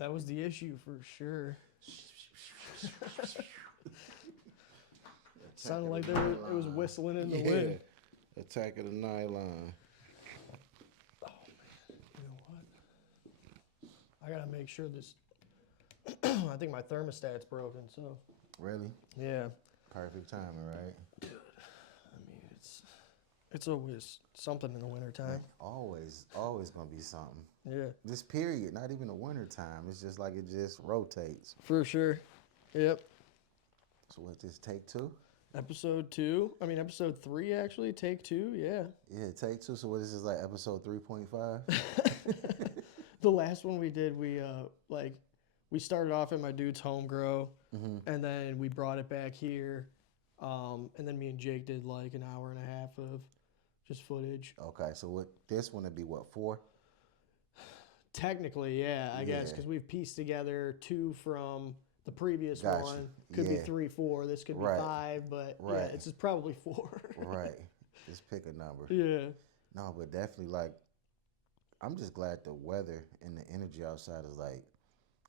That was the issue for sure. Sounded like it was whistling in the wind. Attacking the nylon. Oh man, you know what? I gotta make sure this. I think my thermostat's broken. So. Really? Yeah. Perfect timing, right? Dude, I mean it's always something in the wintertime. Always gonna be something. Yeah. This period, not even the winter time. It's just like it just rotates. For sure. Yep. So what? This take 2? Episode 2. I mean episode 3 actually. Take 2. Yeah. Yeah, take 2. So what is this like episode 3.5? The last one we did, we started off at my dude's home grow, and then we brought it back here, and then me and Jake did like an hour and a half of just footage. Okay, so what this one would be what 4? Technically, yeah, I guess, because we've pieced together 2 from the previous Gotcha. one. Could be 3, 4. This could be 5, but yeah, it's just probably 4. Right. Just pick a number. Yeah. No, but definitely like I'm just glad the weather and the energy outside is like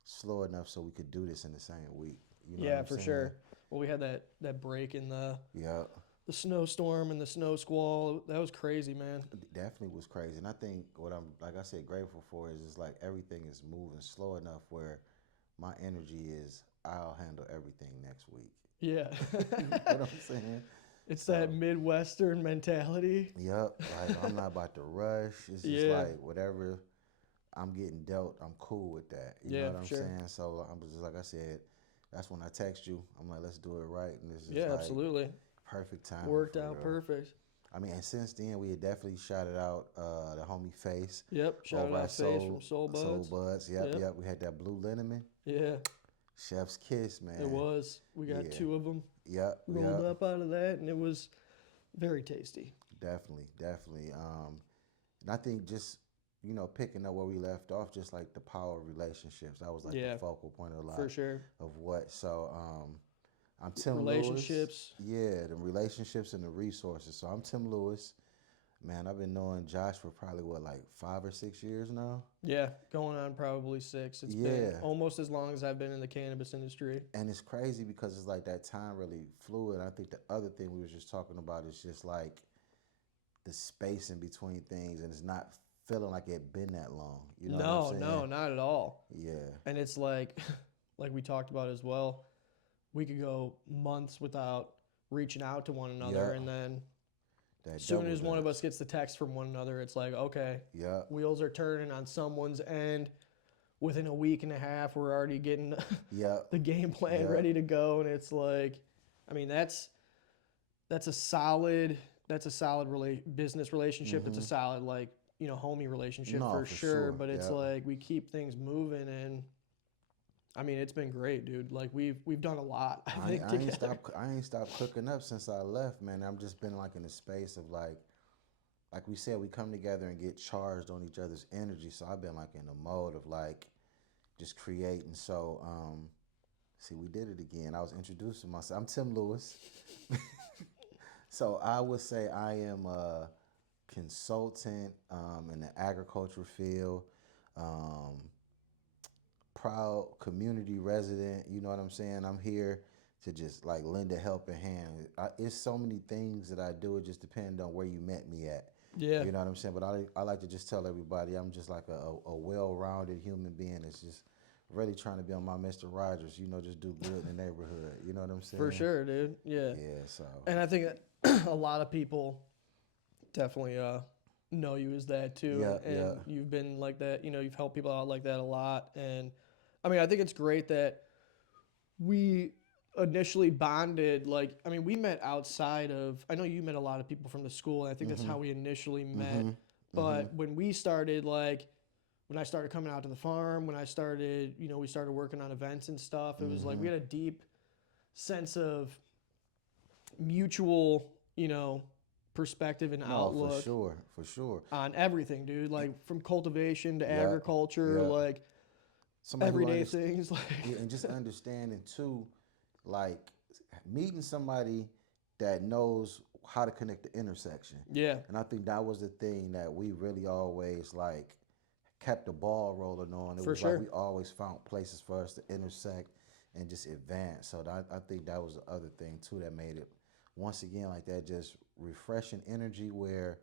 slow enough so we could do this in the same week. You know Yeah, what I'm for saying? sure. Well, we had that break in the Yep. the snowstorm and the snow squall. That was crazy, man. It definitely was crazy. And I think what I'm, like I said, grateful for is just like everything is moving slow enough where my energy is I'll handle everything next week. Yeah. You know what I'm saying? It's that Midwestern mentality. Yep. Like I'm not about to rush. It's just like whatever I'm getting dealt, I'm cool with that. You know what I'm saying? So I'm just like I said, that's when I text you. I'm like, let's do it right. And this is like absolutely. Perfect time. Worked out perfect. I mean, and since then we had definitely shouted out the homie Face. Yep, shout out Face from Soul Buds. Soul Buds, yep. We had that blue liniment. Yeah. Chef's kiss, man. It was. We got 2 of them. Yep. Rolled up out of that, and it was very tasty. Definitely. And I think just, you know, picking up where we left off, just like the power of relationships. That was like the focal point of a lot for sure. of what. So I'm Tim relationships. Lewis. Yeah, the relationships and the resources. So I'm Tim Lewis. Man, I've been knowing Josh for probably, like 5 or 6 years now? Yeah, going on probably 6. It's been almost as long as I've been in the cannabis industry. And it's crazy because it's like that time really flew. And I think the other thing we were just talking about is just like the space in between things. And it's not feeling like it been that long. You know what I'm saying? No, not at all. Yeah. And it's like we talked about as well, we could go months without reaching out to one another, and then as soon as one of us gets the text from one another, it's like, okay, wheels are turning on someone's end. Within a week and a half, we're already getting the game plan ready to go, and it's like, I mean, that's a solid business relationship. It's a solid homie relationship for sure. But it's like we keep things moving, and I mean, it's been great, dude. Like we've done a lot. I ain't stopped cooking up since I left, man. I've just been like in a space of like we said, we come together and get charged on each other's energy. So I've been like in a mode of like just creating. So see, we did it again. I was introducing myself. I'm Tim Lewis. So I would say I am a consultant in the agriculture field. Proud community resident, you know what I'm saying? I'm here to just like lend a helping hand. It's so many things that I do. It just depends on where you met me at. Yeah. You know what I'm saying? But I like to just tell everybody I'm just like a well-rounded human being that's just really trying to be on my Mr. Rogers, you know, just do good in the neighborhood. You know what I'm saying? For sure, dude. Yeah. Yeah, so. And I think a lot of people definitely know you as that too. And you've been like that, you know, you've helped people out like that a lot. And I mean, I think it's great that we initially bonded. Like, I mean, we met outside of, I know you met a lot of people from the school, and I think that's how we initially met. But when we started, like, when I started coming out to the farm, when I started, you know, we started working on events and stuff, it was like we had a deep sense of mutual, you know, perspective and outlook. For sure. On everything, dude. Like, from cultivation to agriculture, like, everyday things. And just understanding too, like meeting somebody that knows how to connect the intersection. Yeah. And I think that was the thing that we really always like kept the ball rolling on. It For was sure. like we always found places for us to intersect and just advance. So I think that was the other thing too that made it, once again, like that just refreshing energy where,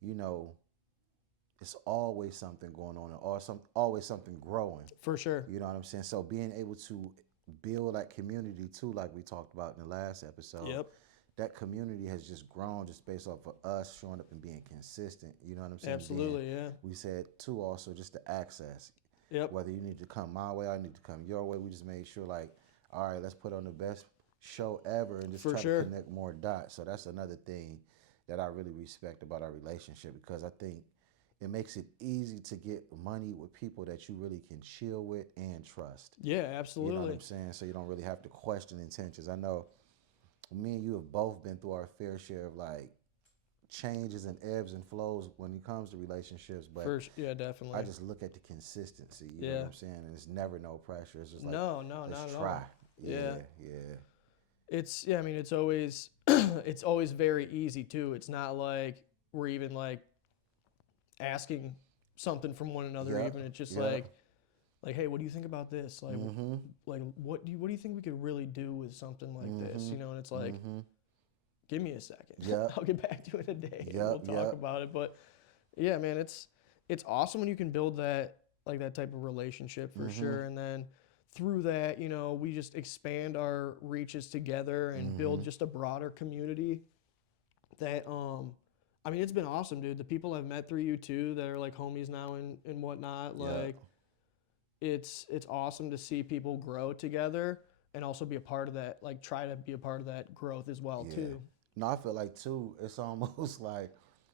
you know, it's always something going on or always something growing. For sure. You know what I'm saying? So being able to build that community too, like we talked about in the last episode, Yep. that community has just grown just based off of us showing up and being consistent. You know what I'm saying? Absolutely, Then yeah. we said too also just the access. Yep. Whether you need to come my way, I need to come your way. We just made sure like, all right, let's put on the best show ever and just For try sure. to connect more dots. So that's another thing that I really respect about our relationship, because I think it makes it easy to get money with people that you really can chill with and trust. Yeah, You absolutely. know what I'm saying? So you don't really have to question intentions. I know me and you have both been through our fair share of like changes and ebbs and flows when it comes to relationships, but Yeah, definitely. I just look at the consistency, you know Yeah. what I'm saying? And it's never no pressure. It's just like, No, let's not at try. all. Yeah, Yeah. yeah. I mean, it's always it's always very easy too. It's not like we're even like asking something from one another. Yep, Even it's just yep. like, hey, what do you think about this? Like, Mm-hmm. like what do you think we could really do with something like this? Mm-hmm. You know, and it's like, Mm-hmm. give me a second. Yep. I'll get back to it in a day and Yep, we'll talk yep. about it. But yeah, man, it's awesome when you can build that like that type of relationship for Mm-hmm. sure. And then through that, you know, we just expand our reaches together and build Mm-hmm. just a broader community that I mean, it's been awesome, dude. The people I've met through you too that are like homies now and whatnot, Yep. like it's awesome to see people grow together and also be a part of that, like try to be a part of that growth as well Yeah. too. No, I feel like too, it's almost like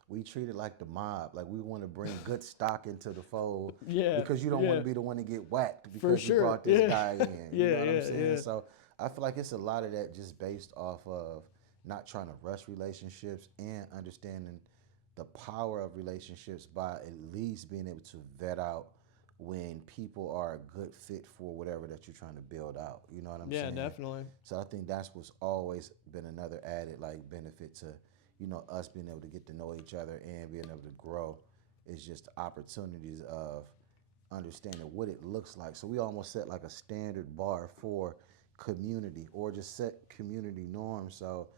we treat it like the mob. Like we want to bring good stock into the fold Yeah, because you don't want yeah, to be the one to get whacked for because you sure. brought this Yeah, guy in. You yeah, know what I'm yeah, saying? yeah, So I feel like it's a lot of that just based off of not trying to rush relationships and understanding the power of relationships by at least being able to vet out when people are a good fit for whatever that you're trying to build out. You know what I'm yeah, saying? definitely. So I think that's what's always been another added like benefit to, you know, us being able to get to know each other and being able to grow, is just opportunities of understanding what it looks like. So we almost set like a standard bar for community or just set community norms. So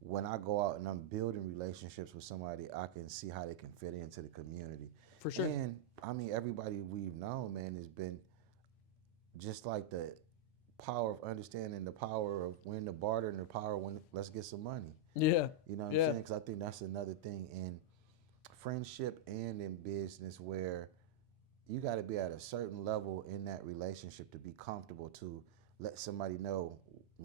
when I go out and I'm building relationships with somebody, I can see how they can fit into the community. For sure. And I mean, everybody we've known, man, has been just like the power of understanding the power of when to barter and the power when let's get some money. Yeah, You know what I'm yeah, saying? Because I think that's another thing in friendship and in business where you got to be at a certain level in that relationship to be comfortable to let somebody know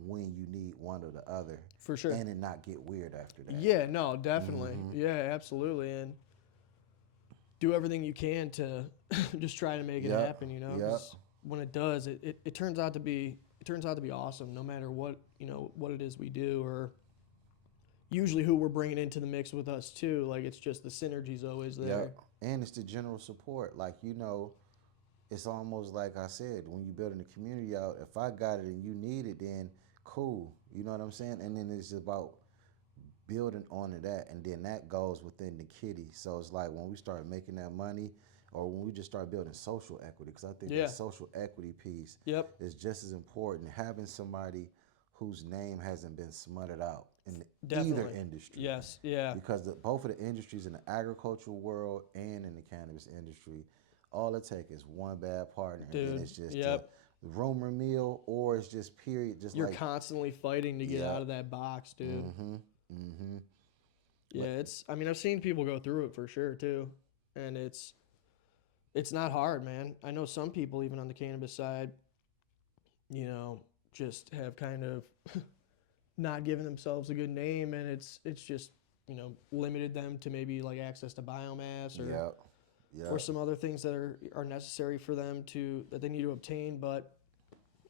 when you need one or the other, for sure. and it not get weird after that. Yeah, no, definitely. Mm-hmm. Yeah, absolutely. And do everything you can to just try to make it Yep. happen, you know, Yep. because when it does, it turns out to be awesome no matter what, you know, what it is we do or usually who we're bringing into the mix with us too. Like it's just the synergy's always there. Yep. And it's the general support. Like, you know, it's almost like I said, when you're building the community out, if I got it and you need it, then cool. You know what I'm saying? And then it's about building onto that, and then that goes within the kitty. So it's like when we start making that money, or when we just start building social equity, because I think Yeah. that social equity piece Yep. is just as important. Having somebody whose name hasn't been smutted out in either Definitely. industry. Yes. Yeah. Because both of the industries, in the agricultural world and in the cannabis industry, all it takes is one bad partner, and Dude. then it's just Yep. a rumor mill, or it's just period, just You're like constantly fighting to get yeah. out of that box, dude. Mm-hmm. Mm-hmm. Yeah, I mean, I've seen people go through it for sure too, and it's not hard, man. I know some people even on the cannabis side, you know, just have kind of not given themselves a good name, and it's just, you know, limited them to maybe like access to biomass or Yep. Yep. or some other things that are necessary for them that they need to obtain. But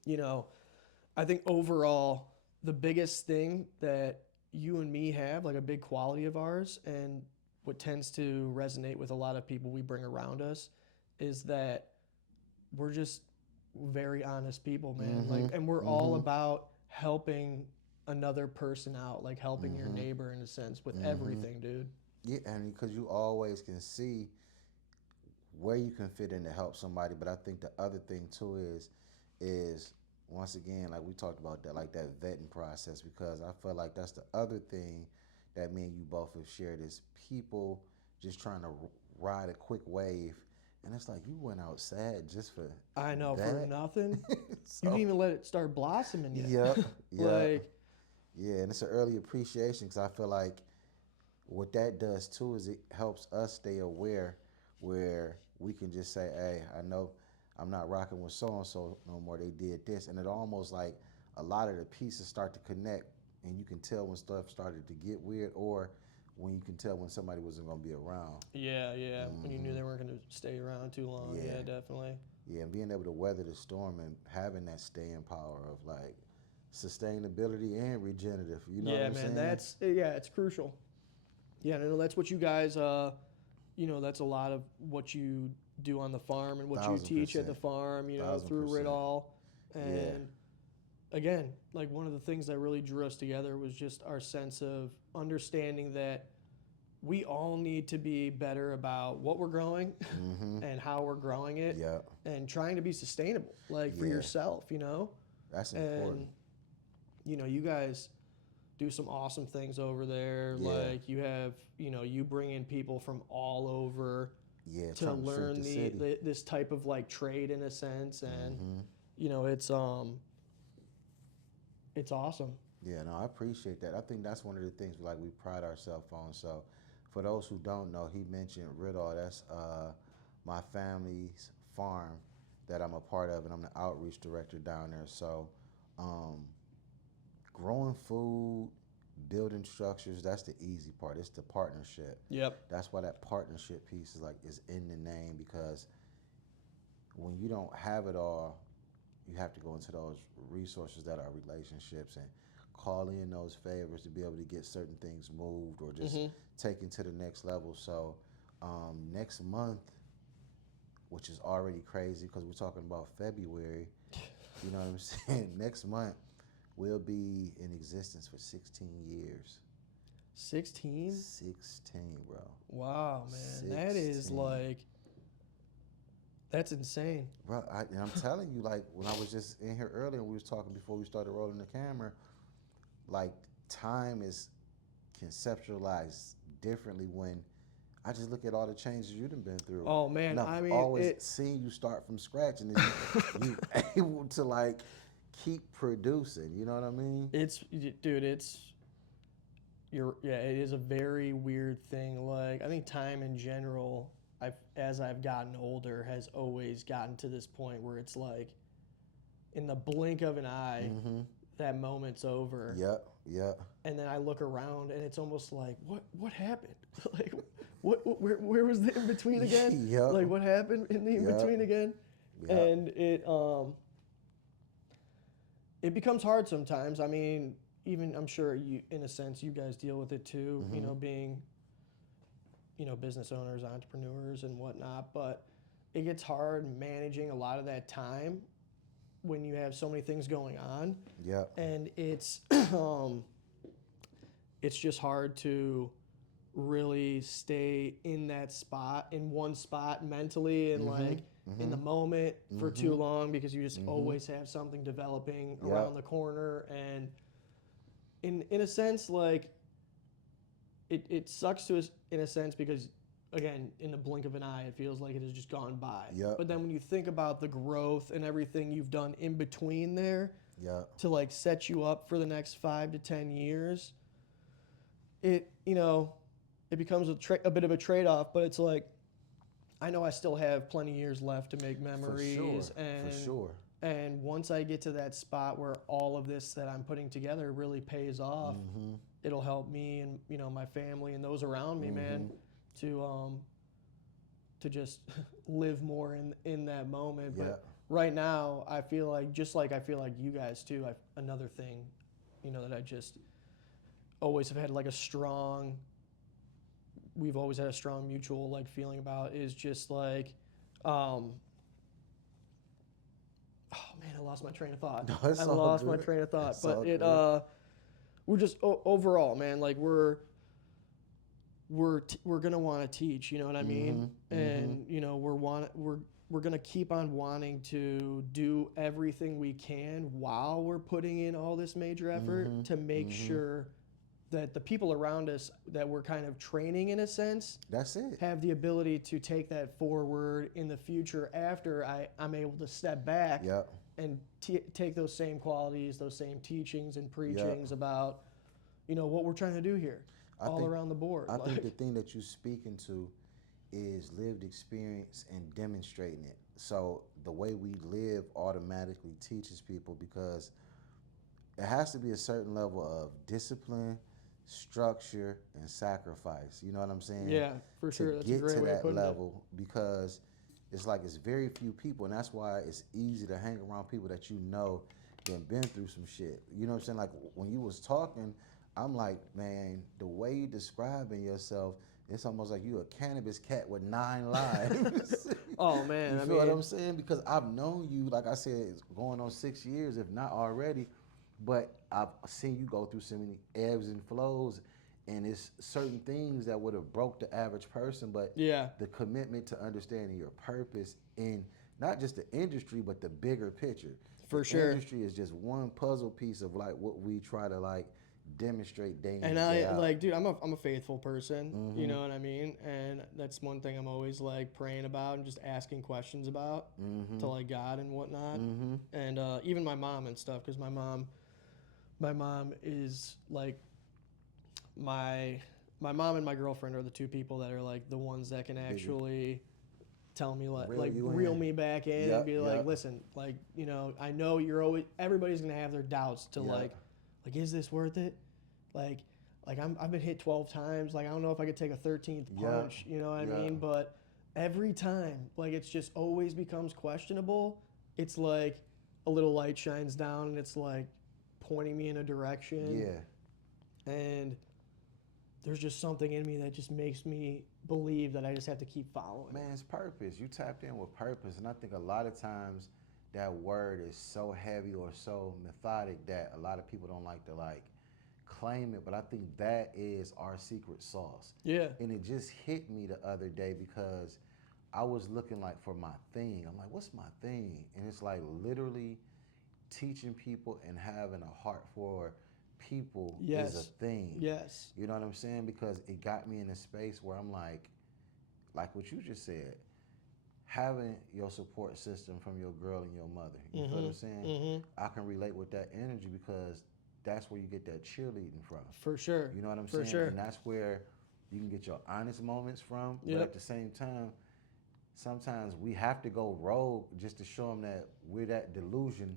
you know, I think overall the biggest thing that you and me have, like a big quality of ours, and what tends to resonate with a lot of people we bring around us, is that we're just very honest people, man. Mm-hmm. Like, and we're all Mm-hmm. about helping another person out, like helping your Mm-hmm. neighbor in a sense with Mm-hmm. everything, dude. Yeah, and because you always can see where you can fit in to help somebody. But I think the other thing too is once again, like we talked about that, like that vetting process, because I feel like that's the other thing that me and you both have shared is people just trying to ride a quick wave. And it's like, you went out sad just for I know, that? for nothing. So, You didn't even let it start blossoming yet. yep, yep. Like, Yeah, and it's an early appreciation because I feel like what that does too is it helps us stay aware where we can just say, hey, I know I'm not rocking with so-and-so no more. They did this. And it almost like a lot of the pieces start to connect and you can tell when stuff started to get weird or when you can tell when somebody wasn't going to be around. yeah, when you knew they weren't going to stay around too long. Yeah. Yeah, definitely. Yeah, and being able to weather the storm and having that staying power of like sustainability and regenerative. You know what I'm saying? It's crucial. Yeah, and I know that's what you guys, that's a lot of what you do on the farm and what you teach at the farm, through it all. And again, like one of the things that really drew us together was just our sense of understanding that we all need to be better about what we're growing and how we're growing it and trying to be sustainable, like for yourself, That's important. And, you guys do some awesome things over there. Yeah. Like you have, you bring in people from all over to learn learn this type of like trade in a sense. And, it's awesome. Yeah, no, I appreciate that. I think that's one of the things like we pride ourselves on. So for those who don't know, he mentioned Riddle. That's my family's farm that I'm a part of, and I'm the outreach director down there. So growing food, building structures, that's the easy part. It's the partnership. Yep. That's why that partnership piece is in the name, because when you don't have it all, you have to go into those resources that are relationships and call in those favors to be able to get certain things moved or just taken to the next level. So next month, which is already crazy because we're talking about February, you know what I'm saying? Next month, we'll be in existence for 16 years. 16? 16, bro. Wow, man. 16. That is like, that's insane. Bro, and I'm telling you, like, when I was just in here earlier, we was talking before we started rolling the camera, like, time is conceptualized differently when I just look at all the changes you've been through. Oh, man. And I've always seen you start from scratch and then you able to, like, keep producing. You know what I mean? It is a very weird thing. Like, I think time in general, as I've gotten older, has always gotten to this point where it's like, in the blink of an eye, that moment's over. Yep. And then I look around, and it's almost like, what happened? Like, where was the in between again? Yep. Like, what happened in the in between again? Yep. And it becomes hard sometimes. I mean, even I'm sure you, in a sense, you guys deal with it too. Being business owners, entrepreneurs, and whatnot. But it gets hard managing a lot of that time when you have so many things going on. Yeah. And it's it's just hard to really stay in that spot, in one spot mentally and like in the moment for too long, because you just always have something developing around the corner. And in a sense, like it sucks to us in a sense because, again, in the blink of an eye, it feels like it has just gone by. Yep. But then when you think about the growth and everything you've done in between there to like set you up for the next 5 to 10 years, it becomes a bit of a trade-off. But it's like, I know I still have plenty of years left to make memories. For sure. And once I get to that spot where all of this that I'm putting together really pays off, it'll help me and my family and those around me, man, to just live more in that moment. But right now, I feel like you guys too. Another thing, that I just always have had like we've always had a strong mutual like feeling about is just like, oh man, I lost my train of thought. No, I lost my train of thought. But we're just overall, man, like we're gonna want to teach. You know what I mean? And you know we're gonna keep on wanting to do everything we can while we're putting in all this major effort to make sure that the people around us that we're kind of training in a sense, that's it, have the ability to take that forward in the future after I'm able to step back and take those same qualities, those same teachings and preachings about, you know, what we're trying to do here around the board. I think the thing that you're speaking to is lived experience and demonstrating it. So the way we live automatically teaches people, because it has to be a certain level of discipline, structure, and sacrifice. You know what I'm saying? Yeah, for sure. That's a great way of putting it. To get to that level, because it's like it's very few people, and that's why it's easy to hang around people that you know that been through some shit. You know what I'm saying? Like when you was talking, I'm like, man, the way you describing yourself, it's almost like you a cannabis cat with 9 lives. Oh man, you feel what I'm saying? Because I've known you, like I said, going on 6 years, if not already. But I've seen you go through so many ebbs and flows, and it's certain things that would have broke the average person. But the commitment to understanding your purpose in not just the industry, but the bigger picture. For sure. The industry is just one puzzle piece of like what we try to like demonstrate day in and day I out. like, dude, I'm a faithful person. You know what I mean? And that's one thing I'm always like praying about and just asking questions about to like God and whatnot. And even my mom and stuff, because my mom is like my mom and my girlfriend are the two people that are like the ones that can actually tell me reel me back in and be like, listen, like, you know, I know everybody's gonna have their doubts to like is this worth it? Like I've been hit 12 times. Like I don't know if I could take a 13th punch. You know what I mean? But every time, like it's just always becomes questionable. It's like a little light shines down and it's like pointing me in a direction. And there's just something in me that just makes me believe that I just have to keep following. Man, it's purpose. You tapped in with purpose. And I think a lot of times that word is so heavy or so methodic that a lot of people don't like to like claim it. But I think that is our secret sauce. And it just hit me the other day because I was looking like for my thing. I'm like, what's my thing? And it's like literally teaching people and having a heart for people is a thing. You know what I'm saying? Because it got me in a space where I'm like what you just said, having your support system from your girl and your mother. You feel what I'm saying? I can relate with that energy because that's where you get that cheerleading from. For sure. You know what I'm saying? And that's where you can get your honest moments from. But at the same time, sometimes we have to go rogue just to show them that we're that delusion.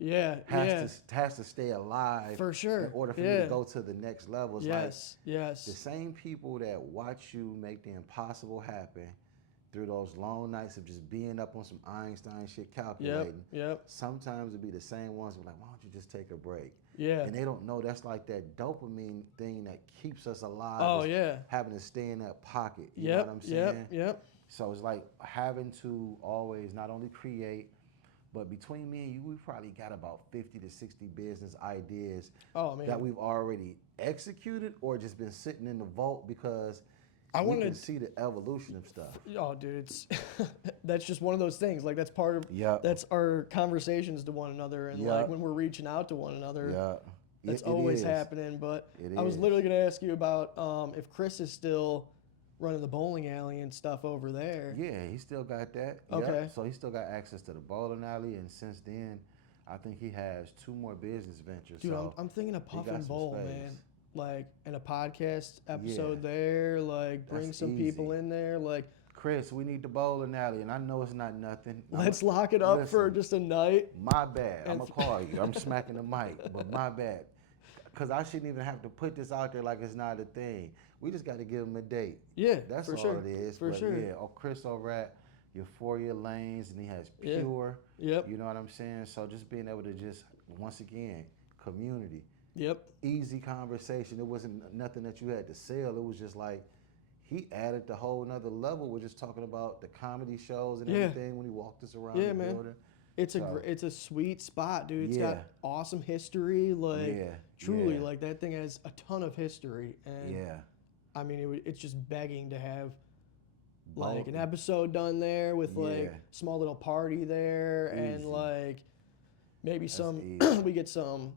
Has to stay alive. For sure. In order for me to go to the next level. It's yes. The same people that watch you make the impossible happen through those long nights of just being up on some Einstein shit calculating. Sometimes it'll be the same ones who are like, why don't you just take a break? And they don't know that's like that dopamine thing that keeps us alive. Having to stay in that pocket. You know what I'm saying? So it's like having to always not only create, but between me and you, we've probably got about 50 to 60 business ideas that we've already executed or just been sitting in the vault because we can see the evolution of stuff. Oh, dude, that's just one of those things. Like that's part of that's our conversations to one another, and like when we're reaching out to one another, that's always happening. But I was literally going to ask you about if Chris is still running the bowling alley and stuff over there. Yeah, he still got that. Okay. So he still got access to the bowling alley, and since then, I think he has 2 more business ventures. Dude, so I'm thinking of Puff and Bowl, man. Like, in a podcast episode there, like, bring some people in there, like. Chris, we need the bowling alley, and I know it's not nothing. Let's lock it up for just a night. My bad. I'm going to call you. I'm smacking the mic, but my bad. Because I shouldn't even have to put this out there like it's not a thing. We just got to give him a date. That's all it is. For sure. Yeah, Chris over at Euphoria Lanes, and he has Pure. You know what I'm saying? So just being able to just, once again, community. Easy conversation. It wasn't nothing that you had to sell. It was just like, he added the whole nother level. We're just talking about the comedy shows and everything when he walked us around the building. It's a sweet spot, dude. It's got awesome history. Like, truly, like, that thing has a ton of history. And I mean, it's just begging to have like Both. an episode done there with Yeah. like small little party there and Easy. like maybe That's some easy. we get some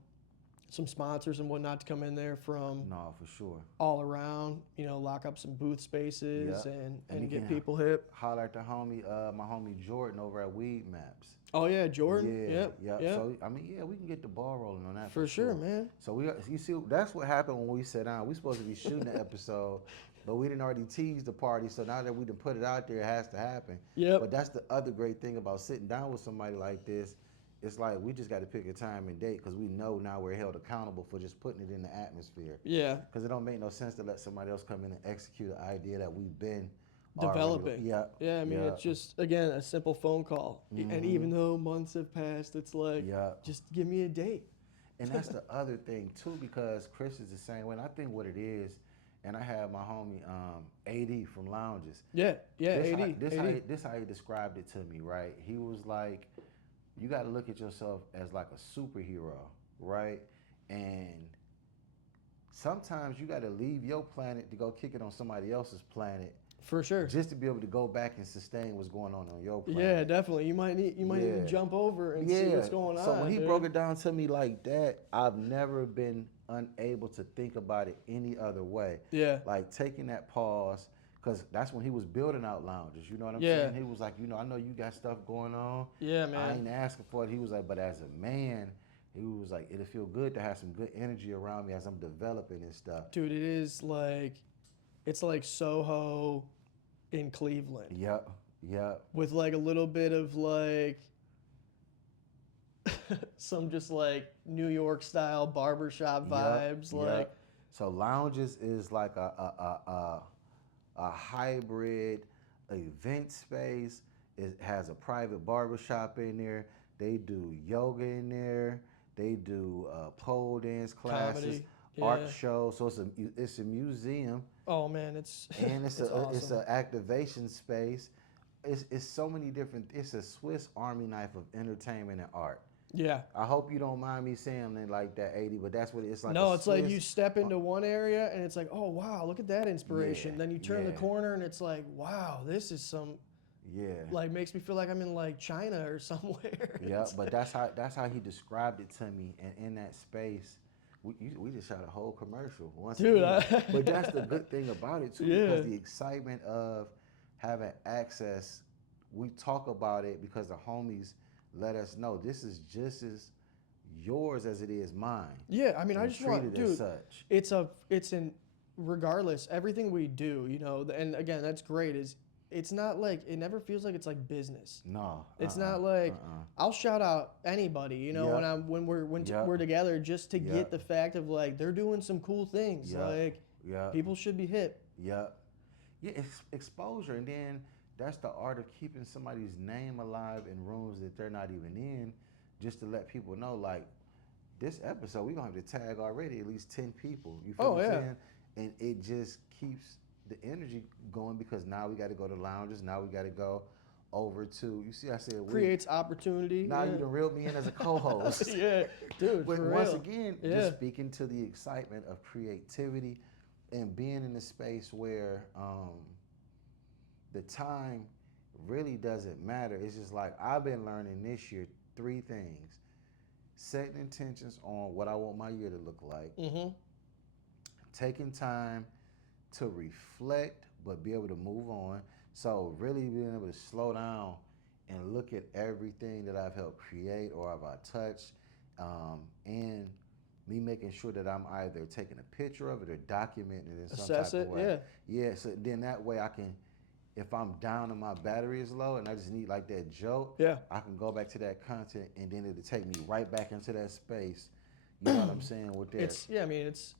sponsors and whatnot to come in there from No, for sure. all around, lock up some booth spaces Yep. and you get can people hip. holler at the homie, my homie Jordan over at Weed Maps. Oh yeah, Jordan. Yeah, Yep. So I mean, yeah, we can get the ball rolling on that For sure, man. So you see, that's what happened when we sat down. We supposed to be shooting the episode, but we didn't already tease the party. So now that we done put it out there, it has to happen. Yep. But that's the other great thing about sitting down with somebody like this. It's like we just got to pick a time and date because we know now we're held accountable for just putting it in the atmosphere. Yeah. Because it don't make no sense to let somebody else come in and execute an idea that we've been Developing. Yeah. Yeah, I mean, it's just, again, a simple phone call. And even though months have passed, it's like, just give me a date. And that's the other thing, too, because Chris is the same way. And I think what it is, and I have my homie AD from Lounges. Yeah, AD. This how he described it to me, right? He was like, you got to look at yourself as like a superhero, right? And sometimes you got to leave your planet to go kick it on somebody else's planet. For sure. Just to be able to go back and sustain what's going on your planet. Yeah, definitely. You might need to jump over and see what's going on. So when he broke it down to me like that, I've never been unable to think about it any other way. Yeah. Like taking that pause, because that's when he was building out Lounges. You know what I'm saying? He was like, I know you got stuff going on. Yeah, man. I ain't asking for it. He was like, but as a man, he was like, it'll feel good to have some good energy around me as I'm developing and stuff. Dude, it is like, it's like Soho in Cleveland. Yep. With like a little bit of like some just like New York style barbershop vibes. Like, so Lounges is like a hybrid event space. It has a private barbershop in there. They do yoga in there. They do pole dance classes, art shows. So it's a museum. Oh man, it's awesome. It's an activation space. It's so many different. It's a Swiss Army knife of entertainment and art. Yeah. I hope you don't mind me saying it like that, 80, but that's what it's like. No, it's like you step into one area and it's like, oh wow, look at that inspiration. Then you turn the corner and it's like, wow, this is some. Yeah. Like makes me feel like I'm in like China or somewhere. Yeah, but that's how he described it to me, and in that space. We just shot a whole commercial once again. But that's the good thing about it too, because the excitement of having access, we talk about it because the homies let us know this is just as yours as it is mine. Yeah, I mean, I just want, dude, such. it's in regardless, everything we do, and again, that's great, it's not like, it never feels like it's like business. No. It's not like, I'll shout out anybody, when we're together just to get the fact of like, they're doing some cool things. Like, people should be hip. Yeah, it's exposure. And then that's the art of keeping somebody's name alive in rooms that they're not even in, just to let people know, like, this episode, we're going to have to tag already at least 10 people. You feel what I'm saying? And it just keeps the energy going, because now we got to go to Lounges. Now we got to go over to, you see, I said creates opportunity. Now you done reeled me in as a co-host. Yeah, dude. But for once real. again, just speaking to the excitement of creativity and being in a space where the time really doesn't matter. It's just like, I've been learning this year 3 things: setting intentions on what I want my year to look like, taking time to reflect but be able to move on. So really being able to slow down and look at everything that I've helped create or have I touched, and me making sure that I'm either taking a picture of it or documenting it in some type of way. Yeah, so then that way I can, if I'm down and my battery is low and I just need like that jolt, I can go back to that content and then it'll take me right back into that space. You know what I'm saying? With that.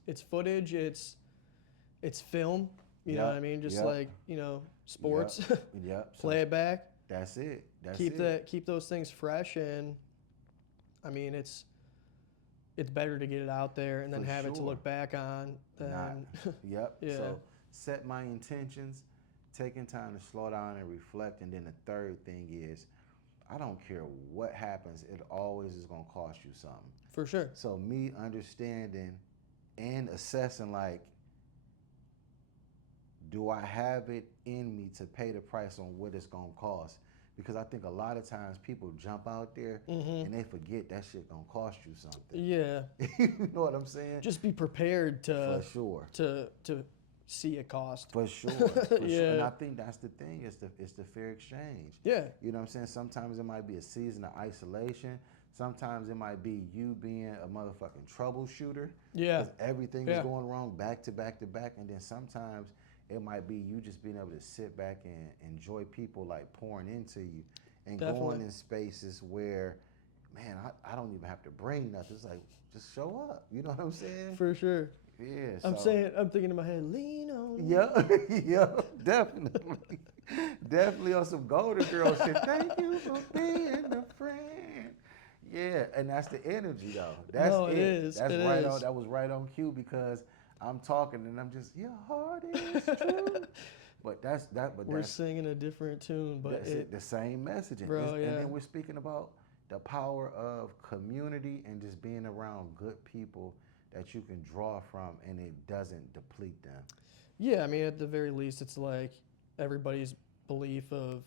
It's footage, it's film, you know what I mean? Just like, sports. Play it back. That's it. Keep those things fresh, and I mean, it's better to get it out there and then have it to look back on than So set my intentions, taking time to slow down and reflect, and then the third thing is, I don't care what happens, it always is gonna cost you something. For sure. So me understanding and assessing, like, do I have it in me to pay the price on what it's gonna cost? Because I think a lot of times people jump out there and they forget that shit gonna cost you something. Yeah. You know what I'm saying? Just be prepared For sure. to see a cost. For sure. For Yeah. sure. And I think that's the thing, it's the fair exchange. Yeah. You know what I'm saying? Sometimes it might be a season of isolation. Sometimes it might be you being a motherfucking troubleshooter. Yeah. Because everything is going wrong back to back to back. And then sometimes it might be you just being able to sit back and enjoy people like pouring into you and going in spaces where, man, I don't even have to bring nothing. It's like, just show up. You know what I'm saying? For sure. Yeah. I'm thinking in my head, lean on me. Yeah, yeah, definitely. Definitely on some Golden Girl shit. Thank you for being a friend. Yeah, and that's the energy though. That's it is. That's it right is. on. That was right on cue because I'm talking and I'm just, your heart is true. But that's that. But we're singing a different tune, but the same messaging. Bro, And then we're speaking about the power of community and just being around good people that you can draw from and it doesn't deplete them. Yeah, I mean, at the very least, it's like everybody's belief of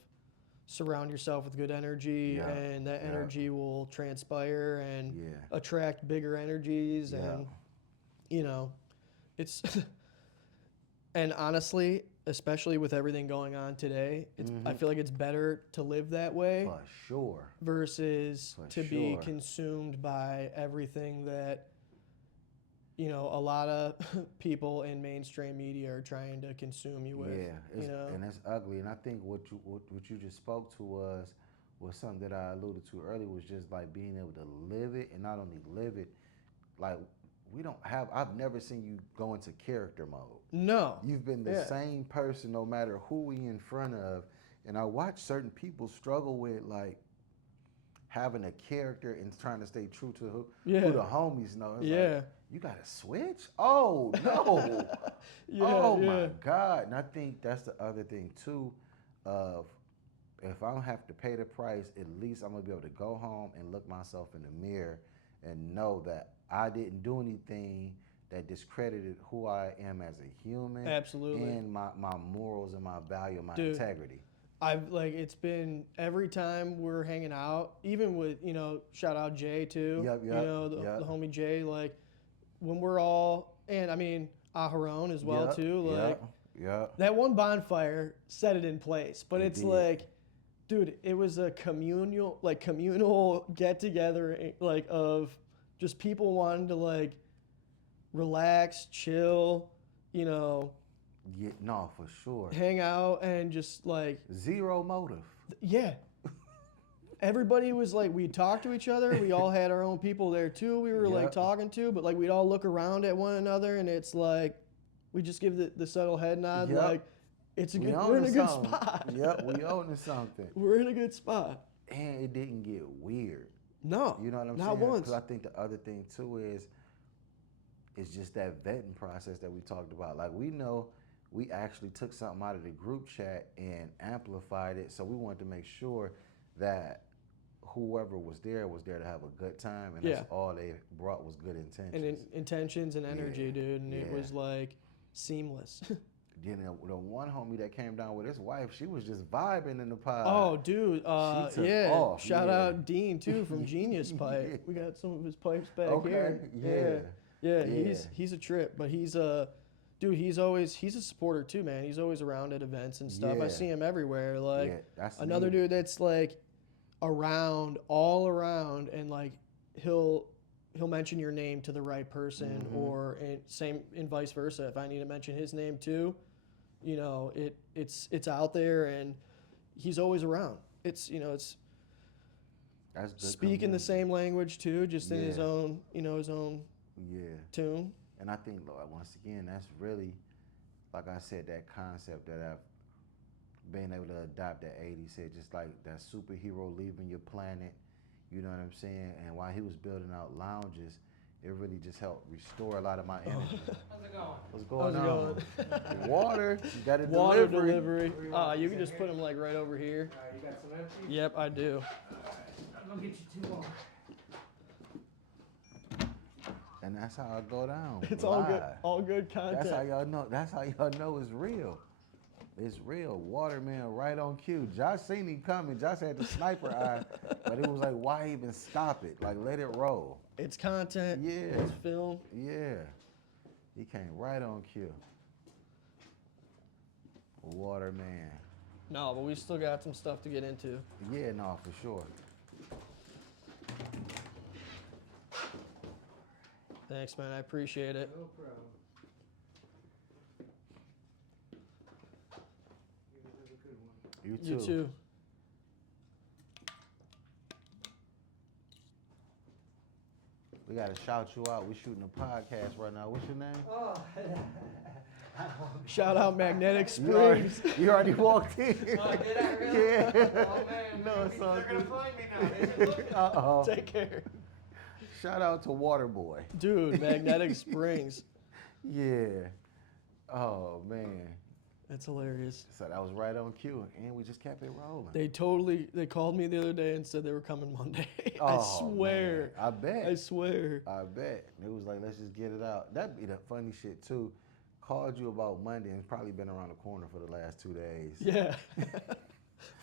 surround yourself with good energy and that energy will transpire and attract bigger energies and, you know, it's, and honestly, especially with everything going on today, it's, I feel like it's better to live that way. For sure. Versus be consumed by everything that, you know, a lot of people in mainstream media are trying to consume you with. Yeah, and it's ugly. And I think what you just spoke to was something that I alluded to earlier, was just like being able to live it, and not only live it, like I've never seen you go into character mode. No. You've been the same person no matter who we in front of. And I watch certain people struggle with like having a character and trying to stay true to who the homies know. It's like, you gotta switch? Oh no. My God. And I think that's the other thing too, of if I don't have to pay the price, at least I'm gonna be able to go home and look myself in the mirror and know that I didn't do anything that discredited who I am as a human. Absolutely. And my morals and my value and my integrity. I've it's been every time we're hanging out, even with, you know, shout out Jay too. You know, the homie Jay, like when we're all, and I mean Aharon as well too, like that one bonfire set it in place. But it's like, dude, it was a communal get together, like of just people wanting to like relax, chill, you know. Yeah, no, for sure. Hang out and just like zero motive. Yeah. Everybody was like, we'd talk to each other. We all had our own people there too. We were like talking to, but like we'd all look around at one another, and it's like we just give the subtle head nod, like it's a good. We're in a good spot. Yep, we own something. We're in a good spot. And it didn't get weird. No, you know what I'm saying? Not once. Because I think the other thing too is just that vetting process that we talked about. Like we know. We actually took something out of the group chat and amplified it. So we wanted to make sure that whoever was there to have a good time. And that's all they brought was good intentions. And intentions and energy, dude. And it was like seamless. Then the one homie that came down with his wife, she was just vibing in the pod. Oh, dude. She took off. Shout out Dean, too, from Genius Pipe. We got some of his pipes back here. Yeah, he's a trip. But he's dude, he's a supporter too, man. He's always around at events and stuff. I see him everywhere. Like that's another dude that's like all around, and like he'll mention your name to the right person, or same and vice versa. If I need to mention his name too, you know, it's out there, and he's always around. It's that's good speaking the same language too, just in his own tune. And I think, Lord, once again, that's really, like I said, that concept that I've been able to adopt that 80 said, just like that superhero leaving your planet, you know what I'm saying? And while he was building out lounges, it really just helped restore a lot of my energy. How's it going? What's going on? Water. You got a Water delivery. You can just put them like right over here. You got some empty? Yep, I do. I'll get you 2 more. And that's how I go down. It's all good content. That's how y'all know it's real. It's real. Waterman right on cue. Josh seen him coming. Josh had the sniper eye, but it was like, why even stop it? Like, let it roll. It's content. Yeah. It's film. Yeah. He came right on cue. Waterman. No, but we still got some stuff to get into. Yeah, no, for sure. Thanks, man. I appreciate it. No problem. You guys have a good one. You too. You too. We gotta shout you out. We shooting a podcast right now. What's your name? Oh. Shout out Magnetic You already, Springs. you already walked in. Oh, did I really? Yeah. Oh, man. No, it's all They're going to good. find me now. They said, look. Uh-oh. Take care. Shout out to Waterboy. Dude, Magnetic Springs. Yeah. Oh, man. That's hilarious. So that was right on cue, and we just kept it rolling. They called me the other day and said they were coming Monday. I Oh, swear. man. I bet. I swear. I bet. It was like, let's just get it out. That'd be the funny shit, too. Called you about Monday and it's probably been around the corner for the last 2 days. Yeah.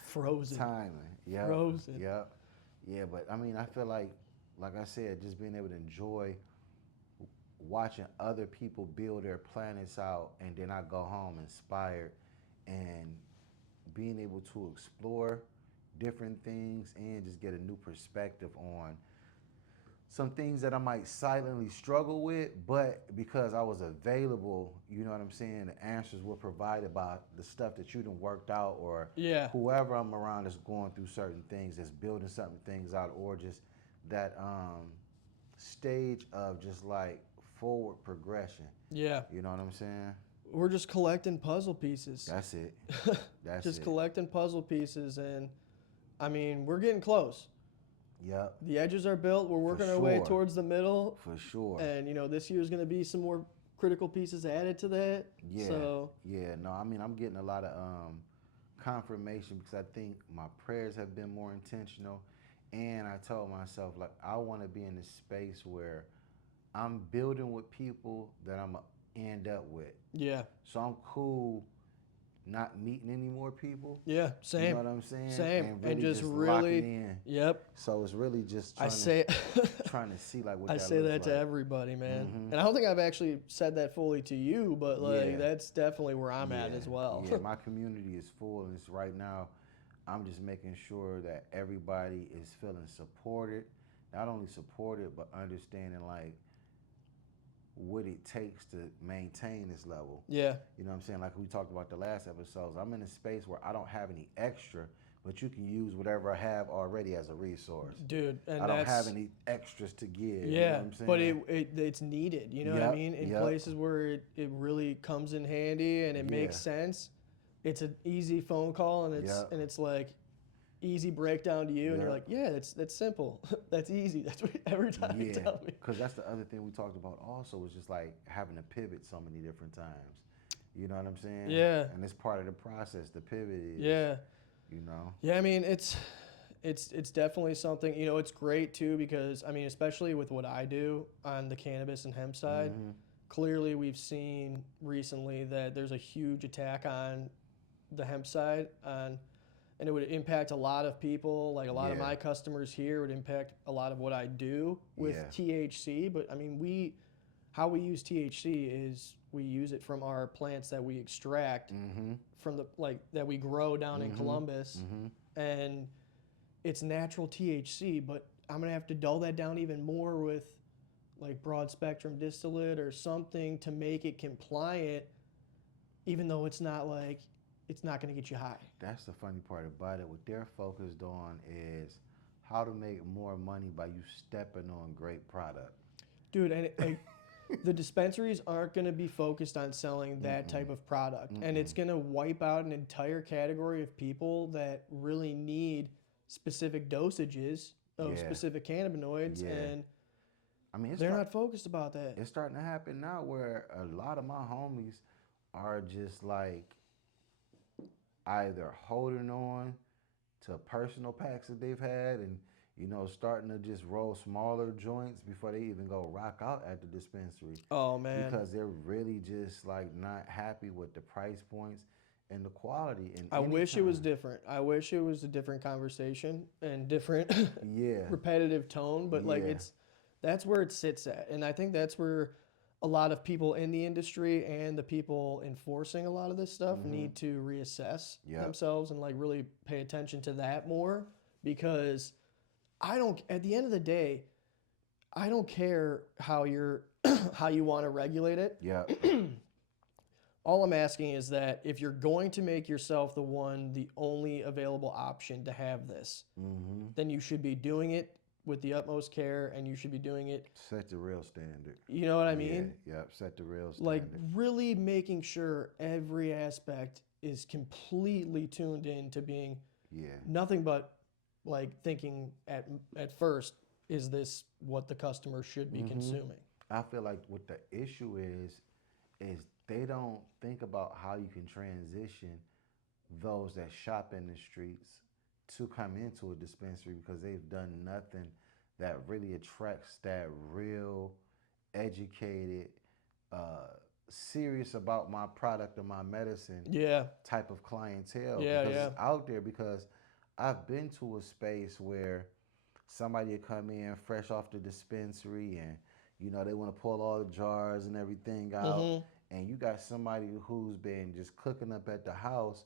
Frozen. Timing. Yep. Frozen. Yep. Yeah, but I mean, I feel like I said, just being able to enjoy watching other people build their planets out, and then I go home inspired, and being able to explore different things and just get a new perspective on some things that I might silently struggle with, but because I was available, you know what I'm saying, the answers were provided by the stuff that you done worked out, or Yeah. whoever I'm around is going through certain things, that's building something things out, or just that stage of just like forward progression. Yeah. You know what I'm saying? We're just collecting puzzle pieces. That's it. That's just it. collecting puzzle pieces, and I mean, we're getting close. Yep, The edges are built. We're working our way sure. towards the middle, for sure. and this year is going to be some more critical pieces added to that. Yeah. So Yeah, no, I mean, I'm getting a lot of confirmation because I think my prayers have been more intentional. And I told myself, like, I want to be in a space where I'm building with people that I'm going to end up with. yeah, So I'm cool not meeting any more people. yeah, same. You know what I'm saying? Same. And, And really just locking really- in. Yep. So it's really just I trying, say trying to see, like, what I that say looks that to like. everybody, man. Mhm. And I don't think I've actually said that fully to you, but like Yeah. that's definitely where I'm at Yeah, as well. Yeah, my community is full, and it's right now, I'm just making sure that everybody is feeling supported. Not only supported, but understanding like what it takes to maintain this level. Yeah. You know what I'm saying? Like we talked about the last episodes, I'm in a space where I don't have any extra, but you can use whatever I have already as a resource. Dude, and I don't that's have any extras to give. You know yeah, what I'm saying? but it's needed. You know what I Yep, mean? In yep. places where it really comes in handy and it makes Yeah. sense. It's an easy phone call and Yep. it's like easy breakdown to you, and you're Yep. like, yeah, that's simple. That's easy. That's what every time you Yeah, tell me. because that's the other thing we talked about also, was just like having to pivot so many different times. You know what I'm saying? Yeah. And it's part of the process. The pivot is, Yeah. you know. Yeah, I mean, it's definitely something, it's great too, because I mean, especially with what I do on the cannabis and hemp side, Mhm. clearly we've seen recently that there's a huge attack on the hemp side, and it would impact a lot of people, like a lot of Yeah. my customers here would impact a lot of what I do with Yeah. THC. But I mean, how we use THC is we use it from our plants that we extract Mhm. from that we grow down in Mhm. Columbus, Mhm. and it's natural THC. But I'm gonna have to dull that down even more with like broad spectrum distillate or something to make it compliant, even though it's not gonna get you high. That's the funny part about it. What they're focused on is how to make more money by you stepping on great product. Dude, and the dispensaries aren't going to be focused on selling that type of product. And it's going to wipe out an entire category of people that really need specific dosages of Yeah. specific cannabinoids. Yeah. And I mean, they're not focused about that. it's starting to happen now where a lot of my homies are just like either holding on to personal packs that they've had, and starting to just roll smaller joints before they even go rock out at the dispensary, Oh, man. because they're really just like not happy with the price points and the quality. And I wish it was anytime. different. I wish it was a different conversation and different Yeah, repetitive tone, but like yeah. that's where it sits at. And I think that's where a lot of people in the industry and the people enforcing a lot of this stuff need to reassess Yep. themselves and like really pay attention to that more, because at the end of the day, I don't care how you're how you want to regulate it. Yeah. All I'm asking is that if you're going to make yourself the only available option to have this, then you should be doing it with the utmost care, and you should be doing it. Set the real standard. You know what I mean? Yeah, yep. Set the real standard. Like really making sure every aspect is completely tuned in to being yeah. nothing but like thinking at first, is this what the customer should be consuming? I feel like what the issue is they don't think about how you can transition those that shop in the streets to come into a dispensary, because they've done nothing that really attracts that real educated, serious about my product or my medicine Yeah. type of clientele. Yeah, because yeah. it's out there. Because I've been to a space where somebody would come in fresh off the dispensary, and they want to pull all the jars and everything out, and you got somebody who's been just cooking up at the house,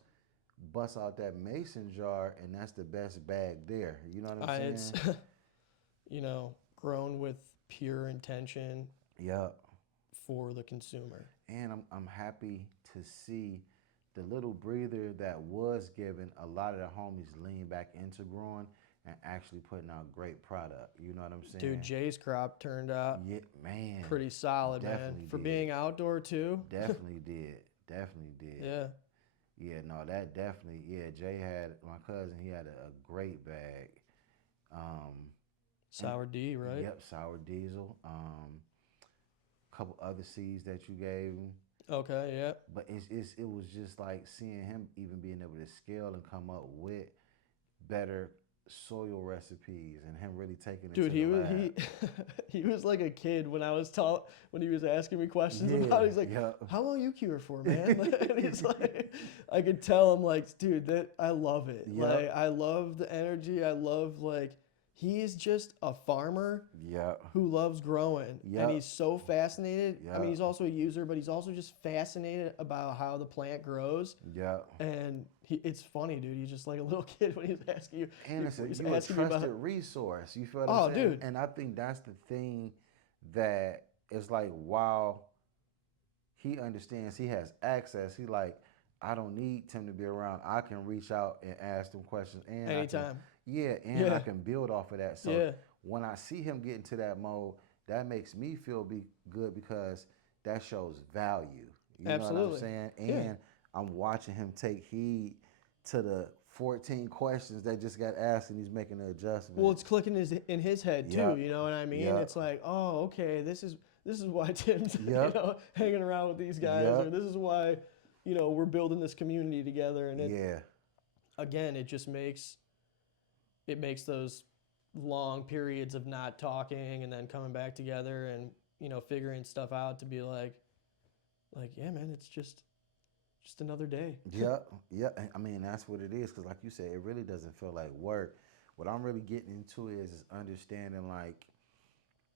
bust out that mason jar, and that's the best bag there. You know what I'm saying? It's grown with pure intention Yeah. for the consumer. And I'm happy to see the little breather that was given. A lot of the homies lean back into growing and actually putting out great product. You know what I'm saying? Dude, Jay's crop turned out Yeah, man. pretty solid, man. Definitely For did. being outdoor too. Definitely did. Definitely did. Yeah. Yeah, no, that definitely. Yeah, Jay had, my cousin, he had a great bag. Sour D, right? Yep, sour diesel. Couple other seeds that you gave him. Okay, yeah. But it was just like seeing him even being able to scale and come up with better soil recipes, and him really taking it Dude, to the lab. he was like a kid when I was when he was asking me questions about it. He's like, how long you cure for, man? And he's like, I could tell him like, dude, I love it. Yep. Like, I love the energy. I love he's just a farmer who loves growing. Yep. And he's so fascinated. I Yep. mean, he's also a user, but he's also just fascinated about how the plant grows. Yeah. And it's funny, dude. He's just like a little kid when he's asking you. And it's he's you a asking me trusted about, resource. You feel what I'm saying? dude. And I think that's the thing that is like, while he understands, he has access, he like, I don't need Tim to be around. I can reach out and ask them questions. And Anytime. I can build off of that. So Yeah. when I see him get into that mode, that makes me feel good, because that shows value. You know what I'm Absolutely. saying? And Yeah. I'm watching him take heed to the 14 questions that just got asked, and he's making the adjustment. Well, it's clicking in his head too. Yep. You know what I mean? Yep. It's like, oh, okay, this is why Tim's Yep. hanging around with these guys, Yep. or this is why we're building this community together. And Yeah. again, it just makes those long periods of not talking and then coming back together and figuring stuff out to be like yeah, man, it's just another day. Yeah, yeah. I mean, that's what it is. Because like you said, it really doesn't feel like work. What I'm really getting into is understanding, like,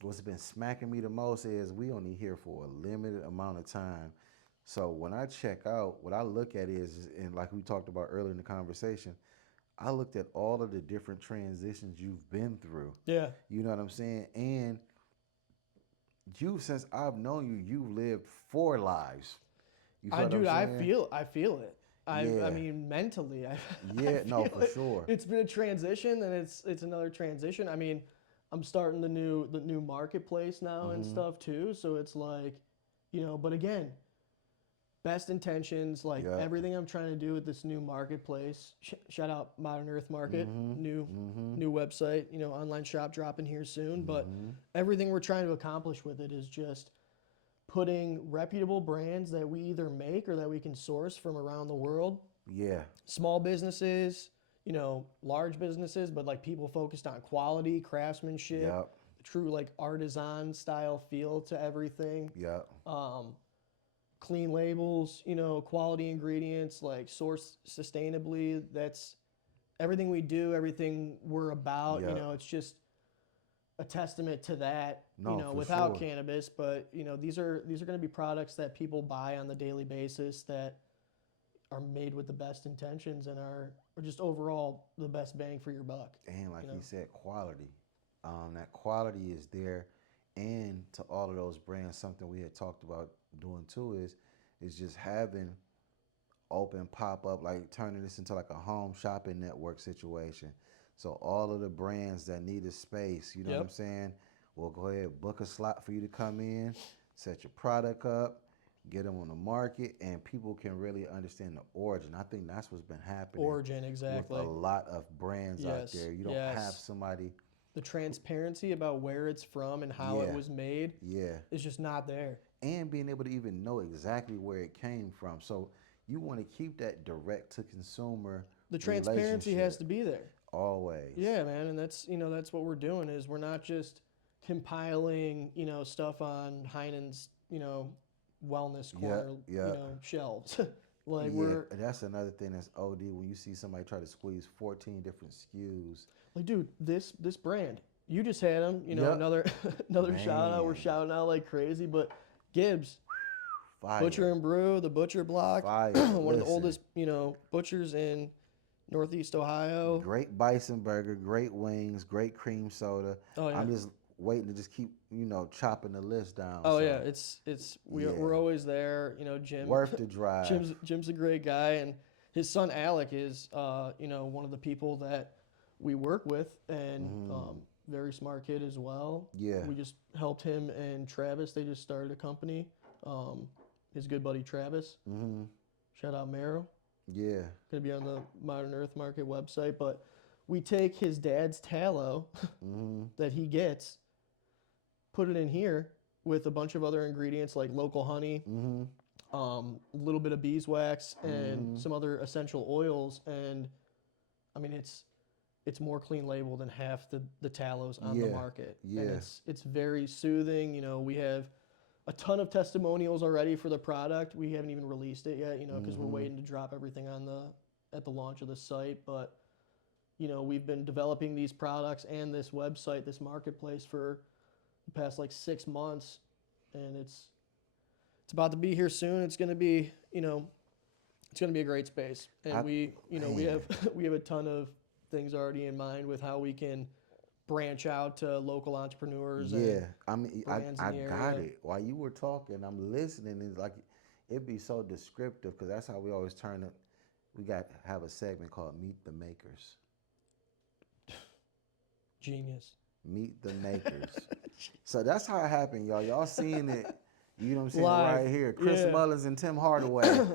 what's been smacking me the most is we only here for a limited amount of time. So when I check out, what I look at is, and like we talked about earlier in the conversation, I looked at all of the different transitions you've been through. Yeah. You know what I'm saying? And since I've known you, you've lived 4 lives. You feel what I'm saying? I feel it. I Yeah. mean, mentally, I No, feel for it. sure. It's been a transition, and it's another transition. I mean, I'm starting the new marketplace now and stuff too. So it's like, but again, best intentions, like Yeah. everything I'm trying to do with this new marketplace. Shout out Modern Earth Market, new website, online shop dropping here soon. But everything we're trying to accomplish with it is just putting reputable brands that we either make or that we can source from around the world. Yeah. Small businesses, large businesses, but like people focused on quality, craftsmanship, true like artisan style feel to everything. Yeah. clean labels, quality ingredients, like sourced sustainably. That's everything we do, everything we're about. Yeah. It's just a testament to that. No, for without sure. cannabis, but these are going to be products that people buy on the daily basis that are made with the best intentions and are just overall the best bang for your buck. And like he said, quality. That quality is there. And to all of those brands, something we had talked about doing too is just having open pop-up, like turning this into like a home shopping network situation. So all of the brands that need a space, you know what I'm saying, we'll go ahead, book a slot for you to come in, set your product up, get them on the market, and people can really understand the origin. I think that's what's been happening. Origin, exactly. With a lot of brands out there. You don't have somebody. The transparency about where it's from and how it was made is just not there. And being able to even know exactly where it came from. So you want to keep that direct to consumer. The transparency has to be there. Always. Yeah, man, and that's that's what we're doing is we're not just compiling, stuff on Heinen's, wellness corner, shelves. Like that's another thing that's OD when you see somebody try to squeeze 14 different SKUs. Like, dude, this brand, you just had them, another shout out. We're shouting out like crazy, but Gibbs, Fire. Butcher and Brew, the Butcher Block, one of the oldest, butchers in Northeast Ohio. Great bison burger, great wings, great cream soda. Oh, yeah. I'm just waiting to just keep, chopping the list down. Oh, yeah, we're always there. Jim. Worth the drive. Jim's a great guy, and his son Alec is, one of the people that we work with, and very smart kid as well. Yeah. We just helped him and Travis. They just started a company. His good buddy Travis. Shout out Mero. Yeah. Gonna be on the Modern Earth Market website, but we take his dad's tallow that he gets, put it in here with a bunch of other ingredients like local honey, a little bit of beeswax, and some other essential oils, and I mean it's more clean label than half the tallows on the market. Yeah. And it's very soothing. We have a ton of testimonials already for the product. We haven't even released it yet, because we're waiting to drop everything at the launch of the site. But, we've been developing these products and this website, this marketplace for the past like 6 months, and it's about to be here soon. It's going to be, it's going to be a great space. And we have a ton of things already in mind with how we can branch out to local entrepreneurs. Yeah, I mean, I area. got it. While you were talking, I'm listening. It's like it'd be so descriptive because that's how we always turn it. We have a segment called Meet the Makers. Genius. Meet the Makers. So that's how it happened, y'all. Y'all seen it. You know what I'm saying? Live. Right here. Chris Mullins and Tim Hardaway.